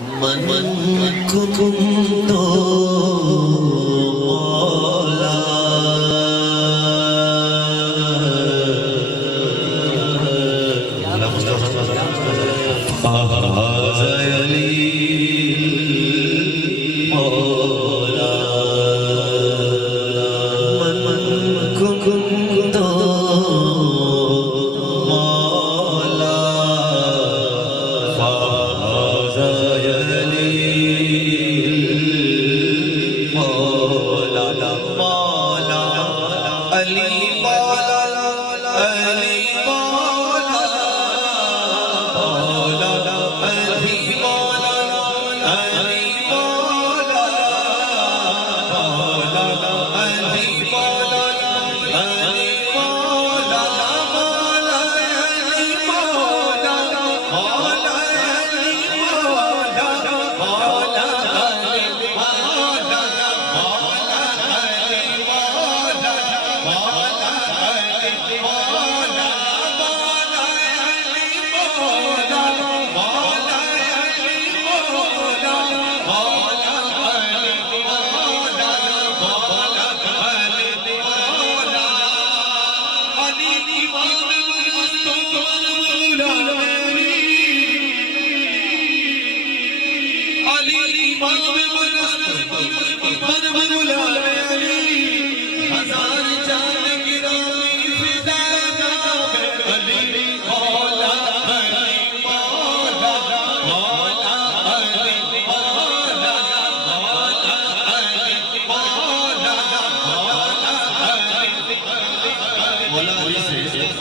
من کو تم دو مولا فاز علی مولا من کو تم دو مولا فاز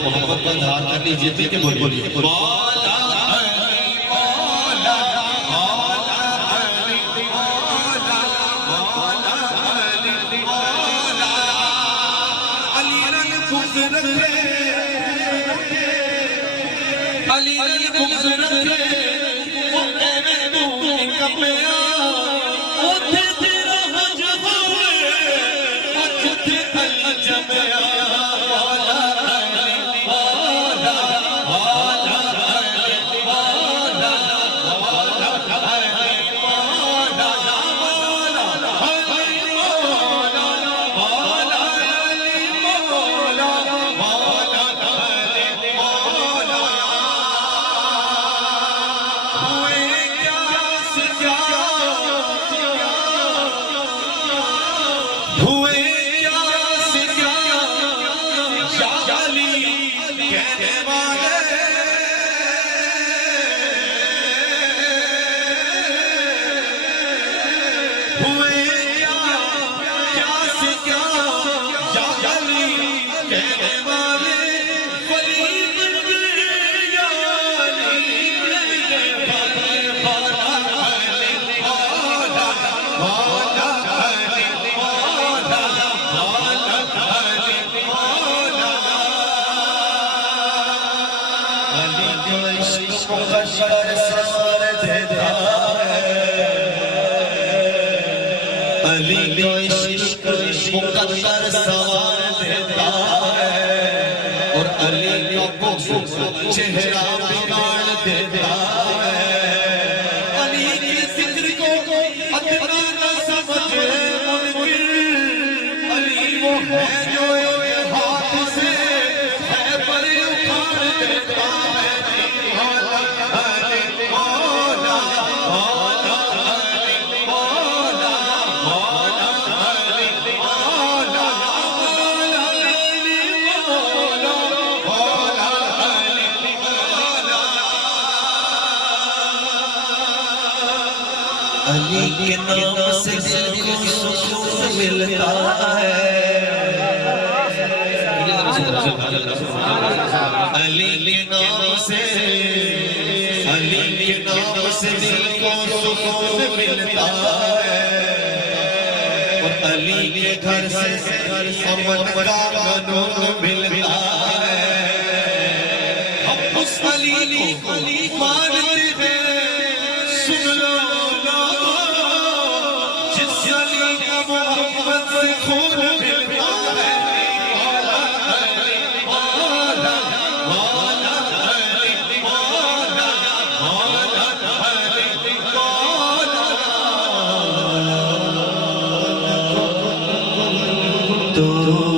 محبت کا اظہار کر لیجیے تھے کہ بولیے مولا علی مولا مولا علی مولا مولا علی مولا علی رنگ خوبصورت ہے علی رنگ خوبصورت ہے وہ کہنے تو کپیا اوتھے تیرا حجب ہوئے اوتھے الجمیا علی کا عشق مقدر سوار دیتا ہے اور علی کا بغض چہرہ بگاڑ دیتا ہے علی کے ذکر کو ادنا نہ سمجھے منکر علی وہ ہے جو ایک ہاتھ سے ہے پر اکھاڑ دیتا ہے علی کے نام سے دل کو سکون ملتا ہے علی کے نام سے دل کو سکون ملتا ہے اور علی کے گھر سے امن کا نور ملتا ہے ہم اس علی کو مانتے ہیں سن لو مولا تو